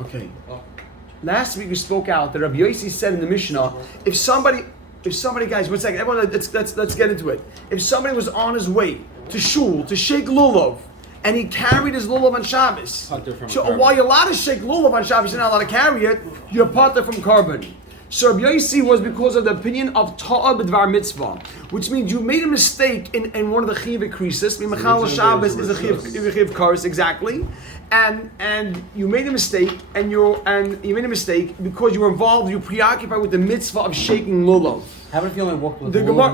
Okay. Last week we spoke out that Rabbi Yossi said in the Mishnah, if somebody, guys, 1 second, everyone, let's get into it. If somebody was on his way to shul to shake lulav, and he carried his lulav on Shabbos, so while you're allowed to shake lulav on Shabbos, you're not allowed to carry it. You're parted from carbon. So Rabbi Yossi was because of the opinion of Ta'ah b'dvar mitzvah, which means you made a mistake in one of the chiv krisis. Mechal Shabbos is a chiv kars, exactly, and you made a mistake, and you made a mistake because you were involved. You were preoccupied with the mitzvah of shaking lulav. How would it feel like walked with the Gemara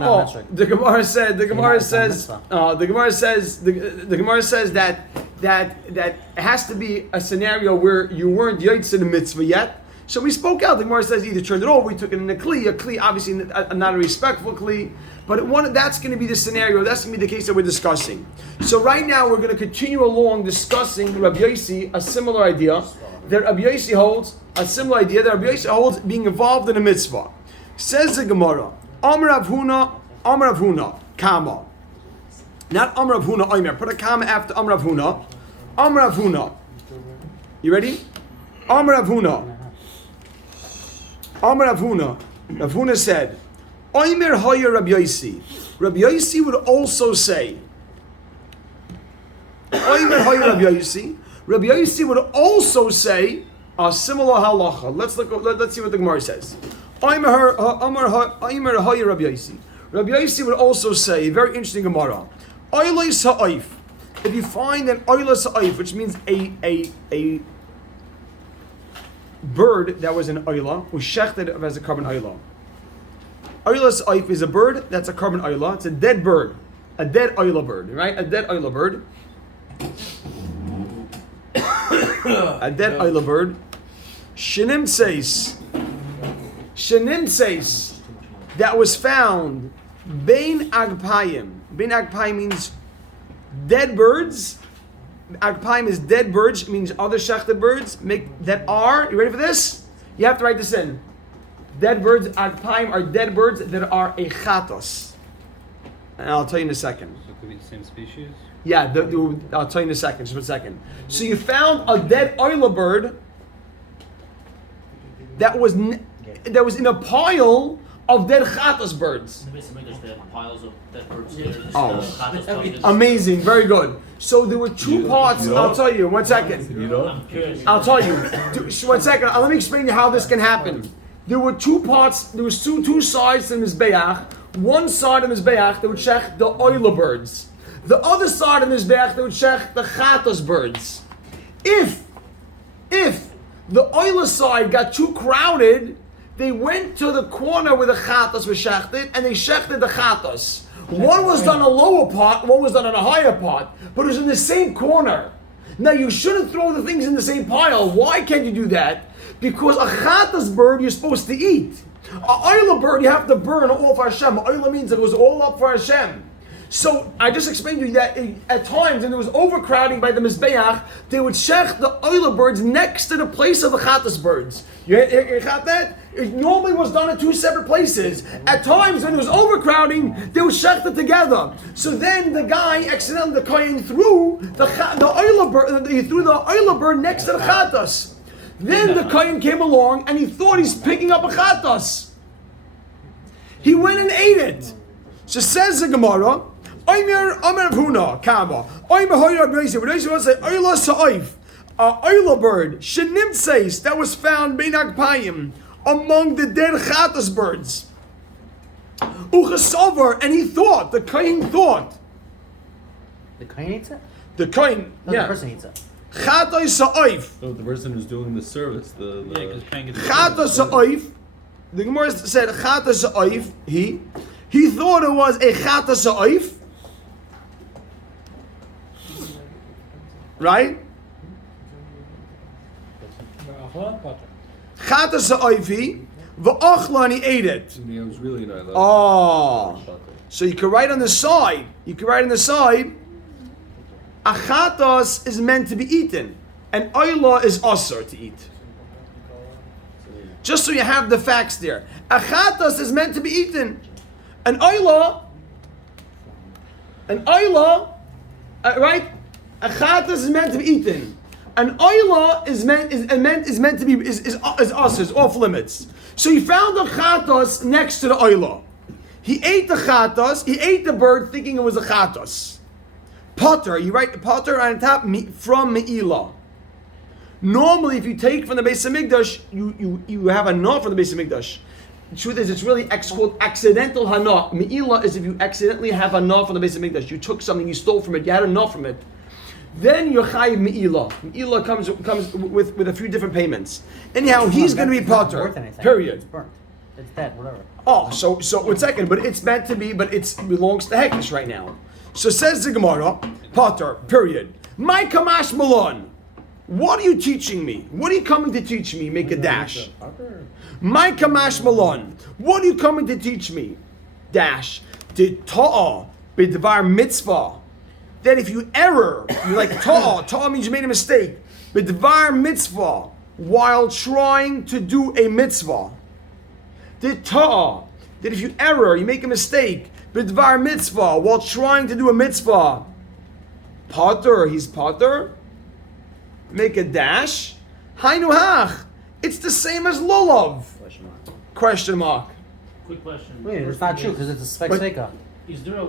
says that it has to be a scenario where you weren't yotze in the mitzvah yet. So we spoke out. The Gemara says either turned it over, we took it in a kli obviously not a respectful kli, but that's going to be the scenario. That's going to be the case that we're discussing. So right now we're going to continue along discussing Rabbi Yossi, a similar idea that Rabbi Yossi holds, being involved in a mitzvah. Says the Gemara, Amar Rav Huna, Kama. Not Amar Rav Huna, Omer. Put a comma after Amar Rav Huna. Amar Rav Huna. You ready? Amar Rav Huna. Amar Rav Huna. Rav Huna said, Omer Hoyer Rabbi Yossi. Rabbi Yossi would also say, Omer Hoyer Rabbi Yossi. Rabbi Yossi would also say a similar halacha. Let's see what the Gemara says. Omer Hoyer Rabbi Yossi. Rabbi Yossi would also say, very interesting Gemara. Oilos ha'oif. If you find an oilos ha'oif, which means a bird that was an oila, was shechted as a carbon oila. Oilos ha'oif is a bird that's a carbon oila. It's a dead bird. A dead oila bird, right? A dead oila bird. A dead oila bird. Shenim says that was found Bein Agpayim. Bein Agpayim means dead birds. Agpayim is dead birds, means other shechted birds that are, you ready for this? You have to write this in. Dead birds, Agpayim are dead birds that are echatos. And I'll tell you in a second. So it could be the same species? Yeah, I'll tell you in a second, just a second. So you found a dead oila bird that was in a pile of dead chatas birds. Piles of dead birds here. Oh, amazing, very good. So there were two parts. I'll tell you. 1 second. I'll tell you. 1 second. Let me explain to you how this can happen. There were two parts. There was two sides to the mizbeach. One side of the mizbeach they would check the oila birds. The other side of the mizbeach they would check the chatas birds. If the oila side got too crowded, they went to the corner where the chatas were shechted, and they shechted the chatas. One was done on a lower part, one was done on a higher part, but it was in the same corner. Now you shouldn't throw the things in the same pile. Why can't you do that? Because a chatas bird you're supposed to eat. A oila bird you have to burn all for Hashem. Oila means it goes all up for Hashem. So I just explained to you that at times when there was overcrowding by the mizbeach, they would shech the oila birds next to the place of the chatas birds. You got that? It normally was done at two separate places. At times when there was overcrowding, they would shech it together. So then the guy accidentally, the kohen threw the oila bird. He threw the oila bird next to the chatas. Then the kohen came along and he thought he's picking up a chatas. He went and ate it. So says the Gemara. Omer Huna Kama. Omer Hoyer Rabbi Yossi. Rabbi Yossi wants to say Oila Sa'if, oila bird Shenimtseis that was found Bein Agpayim among the dead chatas birds. Uchasover, and he thought, the kohen thought. The kohen eats it? The kohen, The person eats it. Chatay Sa'if. Oh, the person who's doing the service. Chatay Sa'if. The Gemara said Chatay Sa'if. He thought it was a Chatay Sa'if. Right? Chata sa'oifi, v'achla, and he ate it. Yeah, it was really not. Oh, so you can write on the side. Achatas is meant to be eaten, and oila is asur to eat. Just so you have the facts there. Achatas is meant to be eaten, and oila, right? Achatas is meant to be eaten. An oila is meant to be is us, is off limits. So he found the chatos next to the oila. He ate the chatos, he ate the bird thinking it was a chatos. Potter, you write the potter on top from me'ilah. Normally, if you take from the Beis Hamikdash, you have a no from the Beis Hamikdash. The truth is, it's really called accidental hana. Me'ilah is if you accidentally have a no from the Beis Hamikdash. You took something, you stole from it, you had a no from it. Then you're chayiv me'ilah. Me'ilah comes with a few different payments. Anyhow, he's going to be potter. Period. It's burnt. It's dead, whatever. Oh, so 1 second, but it's meant to be, but it belongs to Hektish right now. So says the Gemara, potter, period. My kamash malon. What are you teaching me? What are you coming to teach me? Make a dash. My kamash malon. What are you coming to teach me? Dash. Did ta'a bidvar mitzvah. That if you error, you're like ta'a means you made a mistake. Bidvar mitzvah while trying to do a mitzvah. Did ta'a that if you error, you make a mistake. Bidvar mitzvah while trying to do a mitzvah. Potter, he's potter. Make a dash. Hainu hach. It's the same as lulav. Question mark. Quick question. Wait, it's First not thing true is, because it's a spectator. Is there a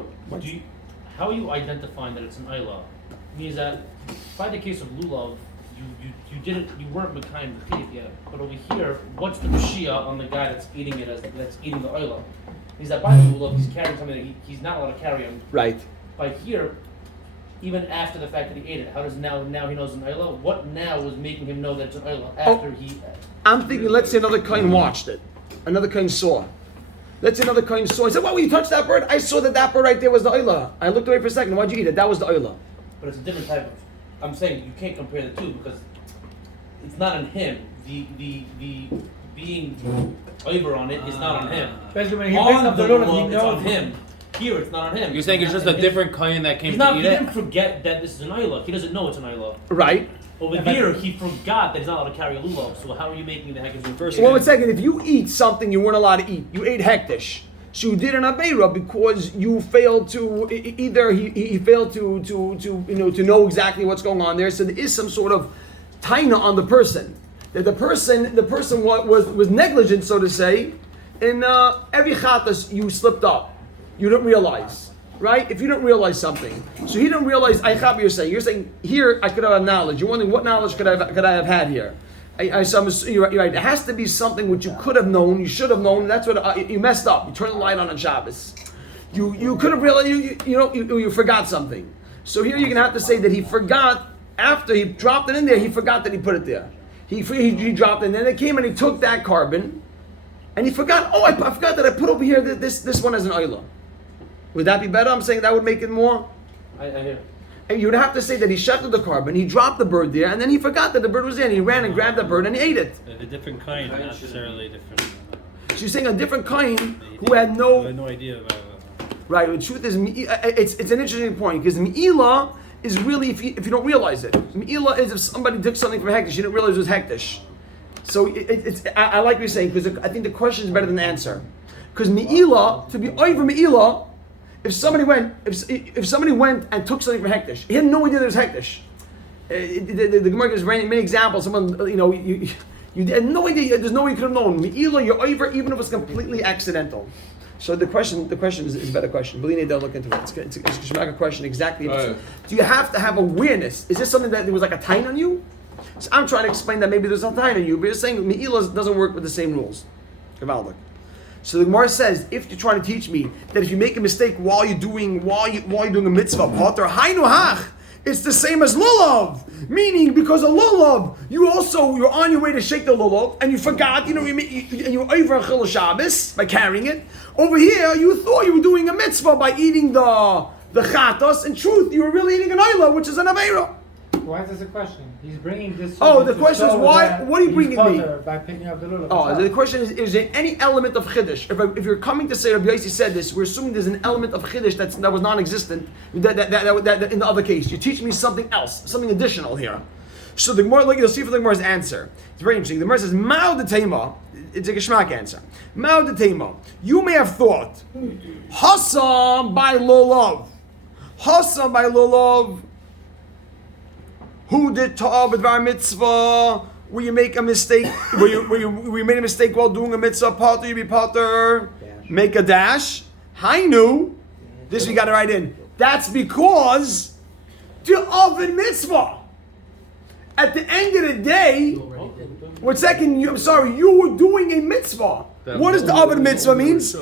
how are you identifying that it's an Ayla? Means that by the case of lulav, you didn't, you weren't Mekayim B'chiyuv yet. But over here, what's the Mashiach on the guy that's eating it that's eating the Ayla? Means that by the lulav, he's carrying something that he's not allowed to carry him. Right. By here, even after the fact that he ate it, how does now he knows it's an Ayla? What now was making him know that it's an Ayla after he? I'm thinking, let's say another kohen watched it. Another kohen saw. Let's say another kohen saw. He said, "Why when you touched that bird? I saw that bird right there was the oila. I looked away for a second. Why'd you eat it? That was the oila." But it's a different type of. I'm saying you can't compare the two because it's not on him. The being over on it is not on him. Especially when he On picks up the the lulav, lulav, he it's knows on him. Here, it's not on him. You're saying it's just a different coin that came He to eat didn't it? forget that this is an ayla. He doesn't know it's an ayla. Right. Over here, he forgot that he's not allowed to carry a lulav. So how are you making the hektish first? Well, 1 second. If you eat something you weren't allowed to eat, you ate hektish. So you did an aveira because you failed to either he failed to know exactly what's going on there. So there is some sort of taina on the person that the person was negligent, so to say. In every chatas you slipped up, you didn't realize, right? If you don't realize something, so he didn't realize. You're saying here I could have knowledge. You're wondering what knowledge could I have had here. You're right. It has to be something which you could have known, you should have known. That's what you messed up. You turned the light on Shabbos. You could have realized. You forgot something. So here you're gonna have to say that he forgot after he dropped it in there. He forgot that he put it there. He dropped it, and then it came and he took that carbon, and he forgot. Oh, I forgot that I put over here this one as an oila. Would that be better? I'm saying that would make it more. I hear. And you'd have to say that he shechted the carbon, he dropped the bird there, and then he forgot that the bird was there, and he ran and grabbed the bird and he ate it. A different kind, not necessarily different. So you're saying a different kind who had I had no... no idea about it. Right, the truth is, it's an interesting point, because Me'ilah is really, if you don't realize it. Me'ilah is if somebody took something from Hektish, you didn't realize it was Hektish. So I like what you're saying, because I think the question is better than the answer. Because Me'ilah, to be over Me'ilah, if somebody went and took something from Hektish, he had no idea there was Hektish. The Gemara gives many examples. Someone, you had no idea. There's no way you could have known. Me'ilah, you're over, even if it's completely accidental. So the question is a better question. Believe me, don't look into it. It's a Shemaka question exactly. Do you have to have awareness? Is this something that there was like a time on you? So I'm trying to explain that maybe there's a time on you, but you're saying Me'ilah doesn't work with the same rules. Gavaldik. So the Gemara says, if you're trying to teach me that if you make a mistake while you're doing a mitzvah, potter hainu hach, it's the same as lulav. Meaning, because of lulav, you're on your way to shake the lulav, and you forgot, and you were over a chil Shabbos by carrying it. Over here, you thought you were doing a mitzvah by eating the chatos. In truth, you were really eating an oila, which is an aveira. Why is this a question? He's bringing this. Oh, the question is why? What are you bringing me? By picking up the lulav. Oh, the question is there any element of chiddush? If you're coming to say Rabbi Yossi said this, we're assuming there's an element of chiddush that was non-existent. That in the other case, you're teaching me something else, something additional here. So the Gemara, you'll see for the Gemara's answer. It's very interesting. The Gemara says, "Mao de tema." It's a Geshmak answer. Mao de tema. You may have thought, Hassam by lulav. Hassam by lulav. Who did ta'ah b'dvar mitzvah? Where you make a mistake, where you made a mistake while doing a mitzvah, pater, you be pater. Make a dash. Hainu. This we got to write in. That's because the oven mitzvah. At the end of the day, 1 second, I'm sorry, you were doing a mitzvah. What does the oven mitzvah means?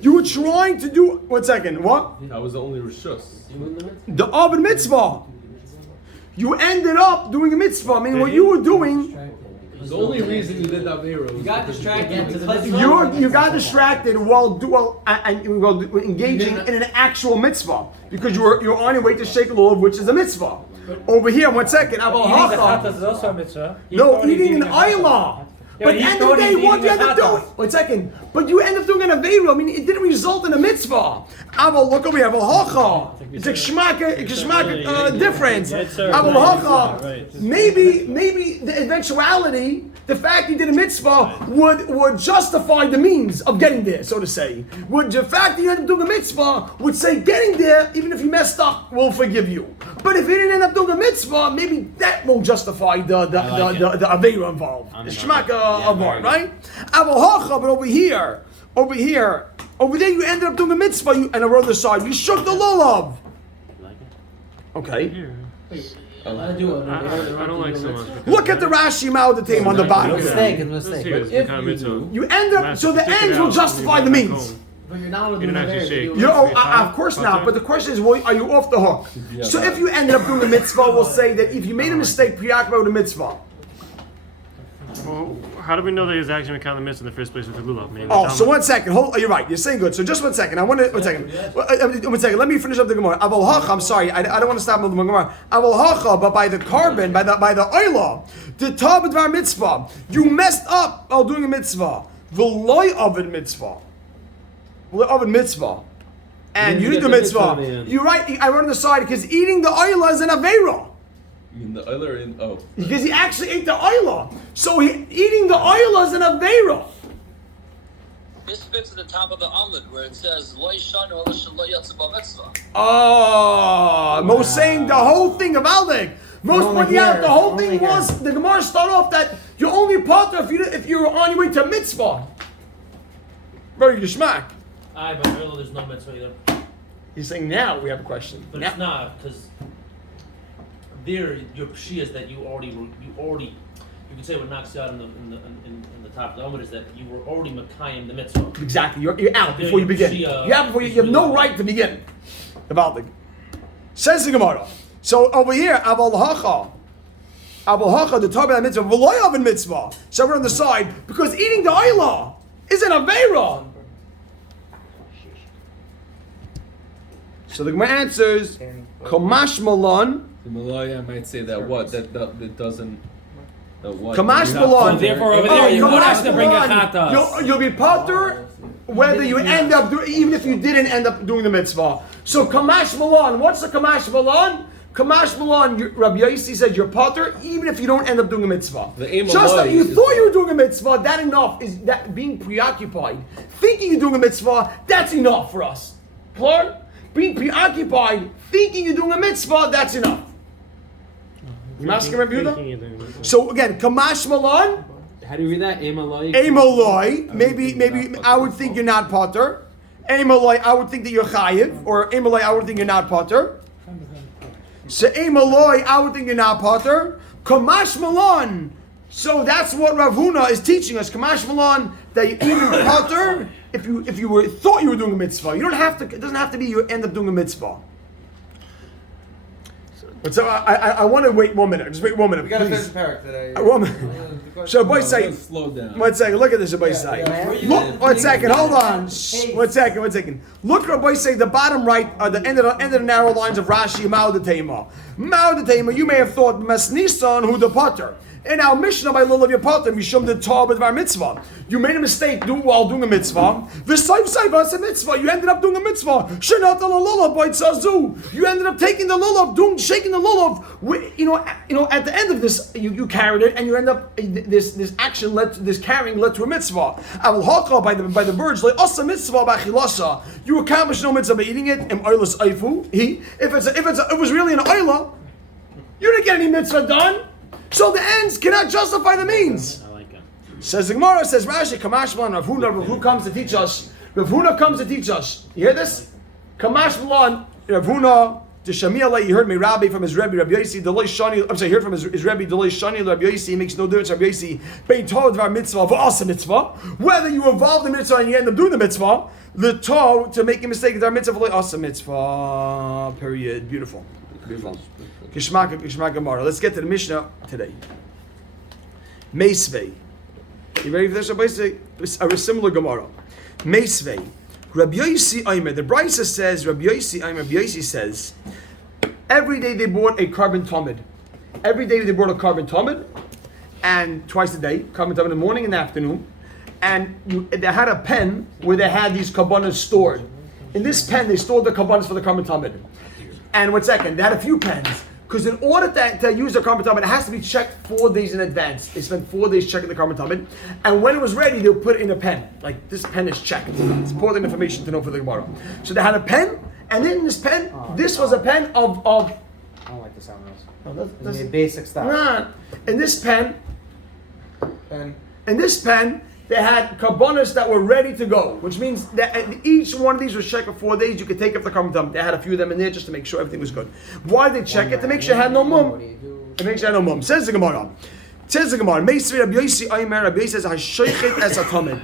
You were trying to do, 1 second, what? That was the only rishus. The oven mitzvah. You ended up doing a mitzvah. I mean, what you were doing, The only reason you did that Avera was got distracted to the you got distracted while engaging in an actual mitzvah because you're on your way to Sheikh Lulav, which is a mitzvah. Over here, 1 second, Abel Eating the Hacha. chatas is also a mitzvah. No, eating an ayla. But at the end of the day, what you end up doing? 1 second. But you end up doing an Avera. I mean, it didn't result in a mitzvah. Abel, look over here, Abel Hacha. It's a shmaka difference. Abel Hacha. Maybe the eventuality, the fact you did a mitzvah would justify the means of getting there, so to say. Would the fact that you ended up doing a mitzvah would say getting there, even if you messed up, we'll forgive you. But if you didn't end up doing a mitzvah, maybe that will justify the Avera involved. The shmaka involved, right? Abel Hacha, but over there you ended up doing a mitzvah, and on the other side, you shook the lulav. Okay. I don't like so much. Look at the Rashi Ma'odatim on the bottom. Mistake. You end up, so the ends will justify the means. But you're not didn't actually shake. Of course not, but the question is, are you off the hook? So if you ended up doing a mitzvah, we'll say that if you made a mistake, preoccupied with a mitzvah. Well, how do we know that he was actually making the mitzvah in the first place with the lulav? Maybe So 1 second. You're right. You're saying good. So just 1 second. I want to 1 second. 1 second. Let me finish up the Gemara. Aval hacha. I'm sorry. I don't want to stop on the Gemara. Aval hacha, but by the carbon, by the oila, the tab b'dvar mitzvah, you messed up while doing a mitzvah. The loy oven mitzvah. The oven mitzvah. And you did the mitzvah. You're right. I wrote on the side because eating the oila is an avera. In the oiler Because he actually ate the oila. So eating the oila is an avera. This fits at the top of the Amud where it says Lo Yishanu Ela Shelo Yatzu B'Mitzvah. Most saying the whole thing of Alec. Most pointing out the whole thing was the Gemara start off that you're only potter if you're on your way to mitzvah. Very geschmack. Aye, but really there's no mitzvah either. He's saying now we have a question. But Now- it's not, because there your pshi is that you can say what knocks you out in the top of the Amud is that you were already Makayim the mitzvah. Exactly. You're out before you begin. You have no right to begin. The Baltic. Says the Gemara. So over here, Abal Hacha, the Torah mitzvah, V'loy oven mitzvah. So we're on the side because eating the Ayla is an Avera. So the Gemara answers, Kamash Malon. The Malaya might say that that doesn't. What? Kamash Malon. Therefore, over there, you won't have to bring a Kamash chatas. Malon. You'll be potter whether you end up even if you didn't end up doing the mitzvah. So Kamash Malon. What's the Kamash Malon? Kamash Malon, Rabbi Yossi said you're potter even if you don't end up doing a mitzvah. Just that you thought you were doing a mitzvah, that enough is that being preoccupied, thinking you're doing a mitzvah, that's enough for us. Clear? Being preoccupied, thinking you're doing a mitzvah, that's enough. You asking Rabbi Yehuda? So again, Kamash Malon, How do you read that? Amaloi. Amaloi, maybe I would think you're not potter. Amaloi, I would think that you're chayiv, or Amaloi, I would think you're not potter. So Amaloi, I would think you're not potter. Kamash Malon. So that's what Rav Huna is teaching us. Kamash Malon, that you even potter if you thought you were doing a mitzvah. You don't have to. It doesn't have to be you end up doing a mitzvah. But so I want to wait 1 minute. Just wait 1 minute. We gotta please. finish the parak today. 1 minute. So boy say. Slow down. 1 second. Look at this, Rabbi say. Look. 1 second. Hold on. Shh, 1 second. 1 second. Look, Rabbi say the bottom right, the end of the narrow lines of Rashi. Ma'odatema. Ma'odatema. You may have thought Mas Nisan who the potter. In our Mishnah by Lulav Yapatim, Mishum the Torah b'dvar mitzvah. You made a mistake while doing a mitzvah. V'sayv a mitzvah. You ended up doing a mitzvah. Shenat al lulav by tzazu. You ended up taking the lulav, shaking the lulav. You know. At the end of this, you carried it, and you end up this action this carrying led to a mitzvah. Aval haka by the birds like asa mitzvah b'achilasa. You accomplished no mitzvah by eating it. Im oilas aifu. If it was really an oila. You didn't get any mitzvah done. So the ends cannot justify the means. I like it. Says the Gemara, says Rashi, Kamash Malan, Rav Huna comes to teach us. Rav Huna comes to teach us. You hear this? Kamash Malan, Rav Huna, to Shamiala, you heard me, Rabbi from his Rebbe, Rabbi Yossi, Deloy Shani, I'm sorry, he heard from his Rebbe, Deloy Shani, Rabbi Yossi, he makes no difference, Rabbi Yossi, Bein Torah Dvar Mitzvah, V'asa Mitzvah, whether you involve the mitzvah and you end up doing the mitzvah, the Torah, to make a mistake, Dvar Mitzvah, V'asa Mitzvah, period. Beautiful. Beautiful. Kishmak Gemara. Let's get to the Mishnah today. Meisvei. You ready for this? A similar Gemara. Meisvei. Rabbi Yossi Aimer. The Brisa says, Rabbi Yossi Aimer, Rabbi Yossi says, every day they bought a carbon tamid. Every day they bought a carbon tamid, and twice a day, carbon tamid in the morning and the afternoon. And they had a pen where they had these karbanas stored. In this pen, they stored the karbanas for the carbon tamid. And 1 second, they had a few pens. Because in order to use the carbon tamid, it has to be checked 4 days in advance. They spent 4 days checking the carbon tamid. And when it was ready, they would put it in a pen. Like, this pen is checked. It's important information to know for the Gemara. So they had a pen, and in this pen, this was a pen of I don't like the sound of this. That's basic stuff. Nah. In this pen, they had carbonas that were ready to go, which means that each one of these was checked for 4 days. You could take up the carbon tamid. They had a few of them in there just to make sure everything was good. Why did they check it? To make sure it had no mum. To make sure it had no mum. Says the Gemara. Meisvei Rabbi Yossi Aimer. Rabbi Yossi says, "Hashoichet es tamid."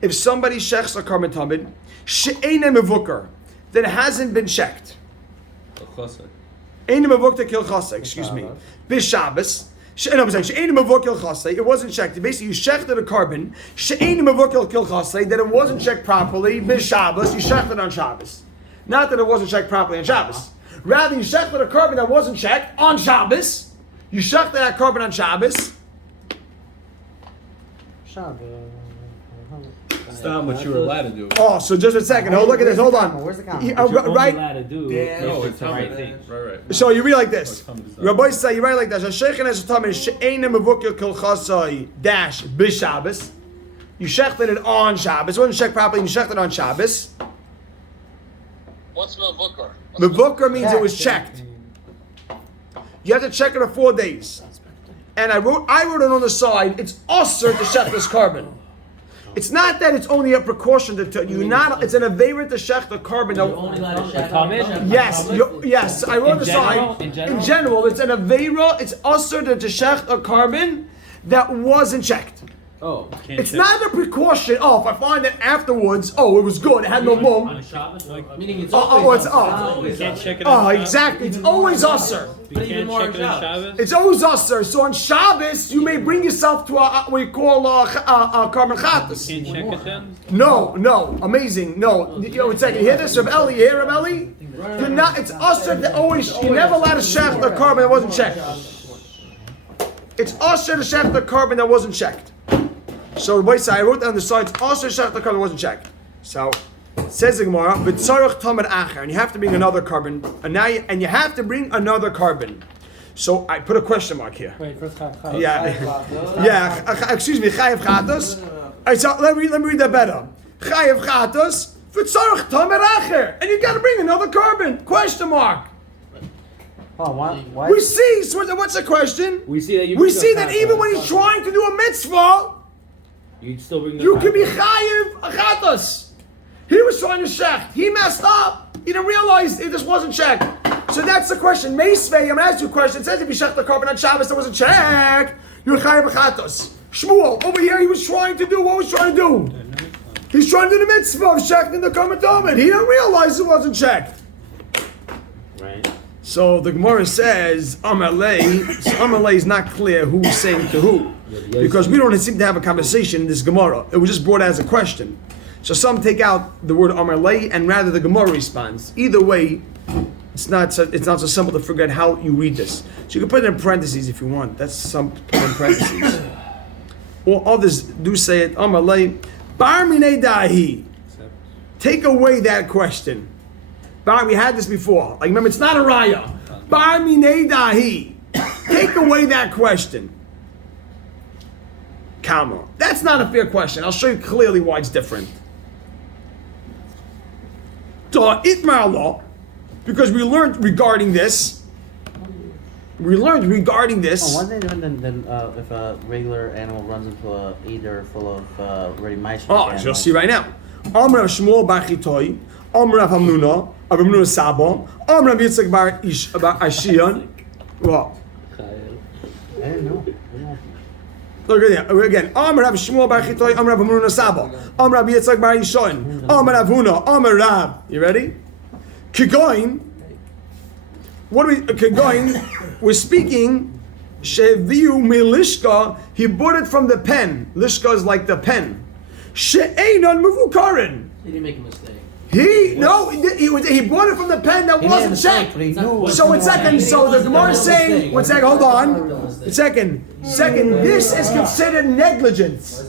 If somebody shechs a carbon tamid, she'einem mevukar, then it hasn't been checked. Einem mevukar kil chasek. Excuse me. B'Shabbos. No, I'm saying she'enim avokil chasei. It wasn't checked. Basically, you shechted a carbon. She'enim avokil kil chasei. That it wasn't checked properly. B'Shabbos, you shechted on Shabbos. Not that it wasn't checked properly on Shabbos. Rather, you shechted a carbon that wasn't checked on Shabbos. You shechted that carbon on Shabbos. It's not what you were allowed to do. Oh, so just a second. Oh, look at this. Hold on. Where's the comment? You- What you're only right. allowed to do No, if it's the right thing. Right. So you read like this. Oh, it's Rabbi say you write like that. Shechin es tamid she'enim avokil kil chasei dash b'Shabbos. You shechted it on Shabbos. It wasn't checked properly. You shechted it on Shabbos. What's mevukar? Mevukar means it was checked. You have to check it for 4 days. And I wrote it on the side. It's usher to shech this carbon. It's not that it's only a precaution to you. Not it's an avera to shech the carbon. You're only allowed to check Yes, yes. I wrote on the side. In general, it's an avera. It's usher to shech a carbon that wasn't checked. Oh. It's not a precaution. Oh, if I find that afterwards, oh, it was good. It had no mum. on Shabbos, meaning it's It's You can't check it on Shabbos. exactly. It's always usher. You can't check it on Shabbos. It's always usher. So on Shabbos, you may bring yourself to what we call carbon chatas. You can't check it then? No, amazing. No, one second. You hear this, Reb Eli? You hear Reb Eli? You're not. It's usher to always. You're never allowed to shech the carbon that wasn't checked. It's usher to shech the carbon that wasn't checked. So I wrote down the side. It's usher to shech the carbon that wasn't checked. So it says the Gemara, "V'tzarich tamid acher," and you have to bring another carbon. And you have to bring another carbon. So I put a question mark here. Wait, first Excuse me, chayav chatos. So let me read that better. Chayav chatos v'tzarich tamid acher, and you got to bring another carbon. Question mark. Oh, why? We see. So what's the question? We see that you. We see that even when he's trying to do a mitzvah, you still bring. you can be chayav chatos. He was trying to check. He messed up. He didn't realize it just wasn't checked. So that's the question. Meisvei, I'm going to ask you a question. It says if you checked the carbon on Shabbos that wasn't checked, you're chayav chatos. Shmuel, over here, he was trying to do, what was he trying to do? He's trying to do the mitzvah of checking the carbon tamid. He didn't realize it wasn't checked. Right. So the Gemara says, Amalei. So Amalei is not clear who's saying to who. Because we don't seem to have a conversation in this Gemara. It was just brought as a question. So some take out the word Amalei and rather the Gemara responds. Either way, it's not so simple to figure out how you read this. So you can put it in parentheses if you want. That's some in parentheses. Or others do say it, Amalei, Bar minei dahi. Take away that question. Bar, we had this before. Like remember, it's not a raya. Bar minei dahi. Take away that question. Comma. That's not a fair question. I'll show you clearly why it's different. Da itmar law, because we learned regarding this We learned regarding this. Oh, one thing different than if a regular animal runs into a eater full of ready mice. Oh, you'll see right now. Amr Shmuel bar Chitoi, Amr Hamnuna, Hamnuna Sabo, Amr Yitzchak bar Ashiyan. Well, I didn't know. look at that again. Amr Shmuel bar Chitoi, Amr Hamnuna Sabo, Amr Yitzchak bar Ashiyan, Amr Huna, Amr Rab. You ready? Kigoin. What are we? Kigoin. We're speaking. Sheviu milishka. He bought it from the pen. Lishka is like the pen. She'einon muvukarin. He didn't make a mistake. He bought it from the pen that wasn't checked. So one second. So the Gemara is saying. One second. Hold on. A second. This is considered negligence.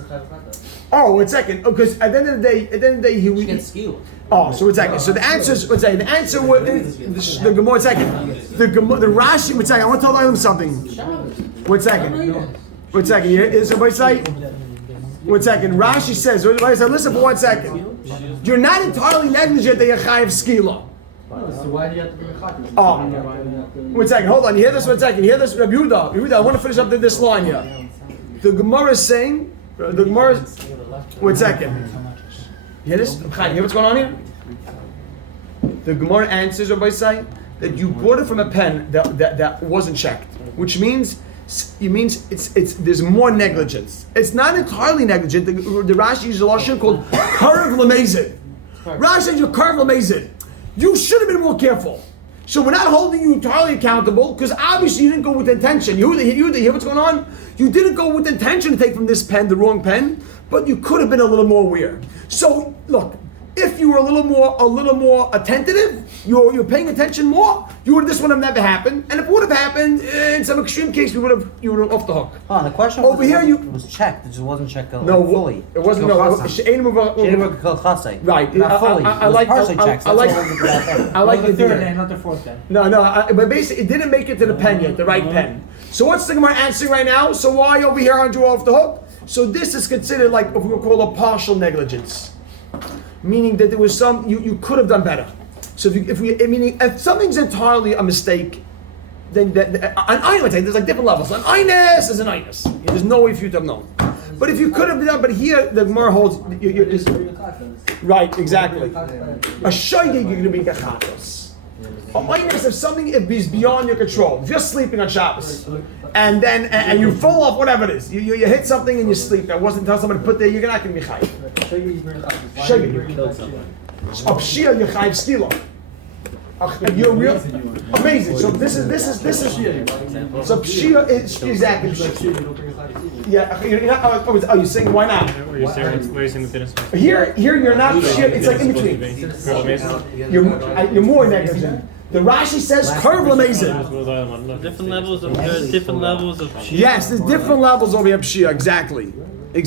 Oh, one second. Because at the end of the day, he gets skewed. Oh, so one second. So the answer is, the answer was the Gemara. One second. The Rashi. One second. I want to tell you something. One second. Is everybody say? 1 second. Rashi says. Listen for 1 second. You're not entirely negligent that you're chayav skila. So why do you have to be a Oh. 1 second. Hold on. You hear this? 1 second. You hear this? Rabbi Yehuda. I want to finish up this line here. The Gemara is saying. The Gemara. 1 second. You hear this? You hear what's going on here? The Gemara answers, everybody say, that you bought it from a pen that wasn't checked, which means it's there's more negligence. It's not entirely negligent. The Rashi uses a lashon called karev lamezid. Rashi says you're karev lamezid. You should have been more careful. So we're not holding you entirely accountable because obviously you didn't go with intention. You hear what's going on? You didn't go with intention to take from this pen the wrong pen, but you could have been a little more aware. So look. If you were a little more attentive, you're paying attention more, this would have never happened. And if it would have happened, in some extreme case, you would have off the hook. Oh, the question over here it was checked. It just wasn't checked fully. It wasn't. No, right. Not fully. I like partially checked. I like the third day, not the fourth day. No. But basically, it didn't make it to the pen yet, the right pen. So what's the Gemara answering right now? So why over here aren't you off the hook? So this is considered like what we would call a partial negligence. Meaning that there was some you could have done better. So if something's entirely a mistake, then an einus, there's like different levels. An einus is an einus. There's no way for you to have known. But if you could have done, but here the Gemara holds right, exactly. A shoygig you're going to be gachatos. A einus if something is beyond your control. If you're sleeping on Shabbos and then you fall off, whatever it is, you hit something in your sleep that wasn't tell somebody to put there, you're not going to be chayiv. Pshia you're chayiv skila. You're real amazing. So this is so pshia is exactly pshia. Yeah, you're saying why not? Here you're not pshia. It's like in between. You're more negligent. The Rashi says curve lamezid. Different levels of pshia. Yes, there's different levels over here pshia. Exactly.